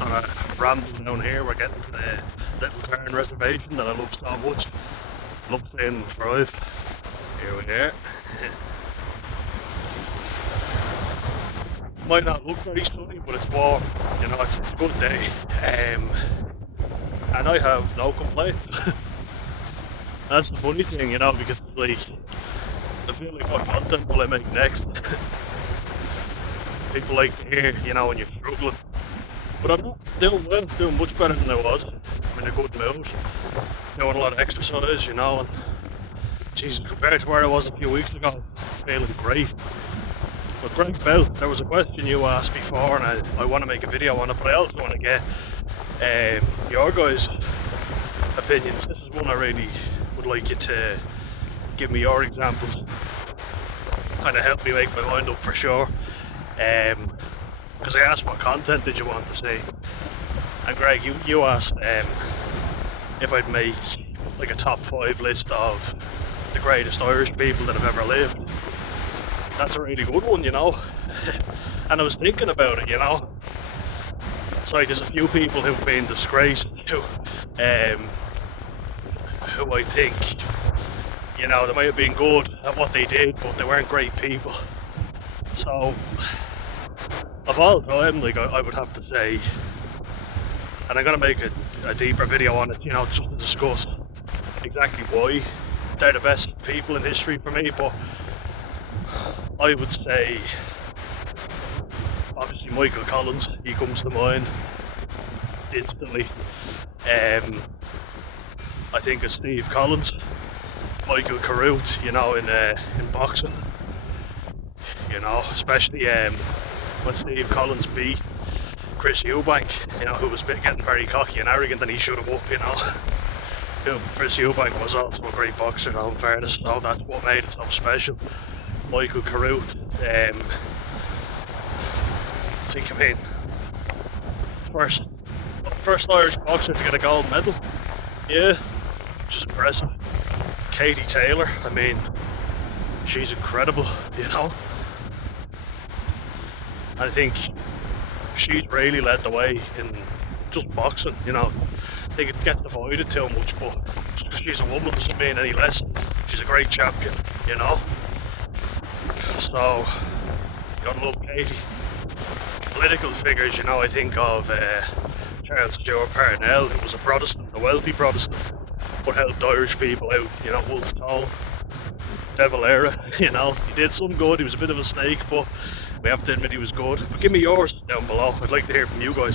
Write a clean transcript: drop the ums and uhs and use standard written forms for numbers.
just on a ramble down here. We're getting to the Little Tarn reservation that I love so much. Love seeing them thrive. Here we are. Might not look very sunny, but it's warm. You know, it's a good day. And I have no complaints. That's the funny thing, you know, because it's like, I feel like what content will I make next? People like to hear, you know, when you're struggling. But I'm not doing well, doing much better than I was. I'm in a good mood. Doing a lot of exercise, you know, and Jesus, compared to where I was a few weeks ago, feeling great. But Greg Bell, there was a question you asked before, and I want to make a video on it, but I also want to get your guys' opinions. This is one I really would like you to give me your examples. Kind of help me make my mind up for sure. Because I asked what content did you want to see, and Greg, you asked if I'd make like a top 5 list of the greatest Irish people that have ever lived. That's a really good one, you know. And I was thinking about it, you know. It's like there's a few people who've been disgraced, who I think, you know, they might have been good at what they did, but they weren't great people. So, of all time, like I would have to say, and I'm gonna make a deeper video on it, you know, just to discuss exactly why they're the best people in history for me. But I would say, obviously, Michael Collins, he comes to mind instantly. I think of Steve Collins, Michael Carruth, you know, in boxing, you know, especially when Steve Collins beat Chris Eubank, you know, who was getting very cocky and arrogant, and he shut him up, you know. Chris Eubank was also a great boxer, though, in fairness, so that's what made it so special. Michael Carruth, I mean, first Irish boxer to get a gold medal, yeah, which is impressive. Katie Taylor, I mean, she's incredible, you know. I think she's really led the way in just boxing, you know. I think it gets divided too much, but just because she's a woman doesn't mean any less. She's a great champion, you know. So, gotta love Katie. Political figures, you know, I think of Charles Stewart Parnell, who was a Protestant, a wealthy Protestant, but helped Irish people out, you know. Wolfe Tone, De Valera, you know, he did some good. He was a bit of a snake, but we have to admit he was good. But give me yours down below. I'd like to hear from you guys.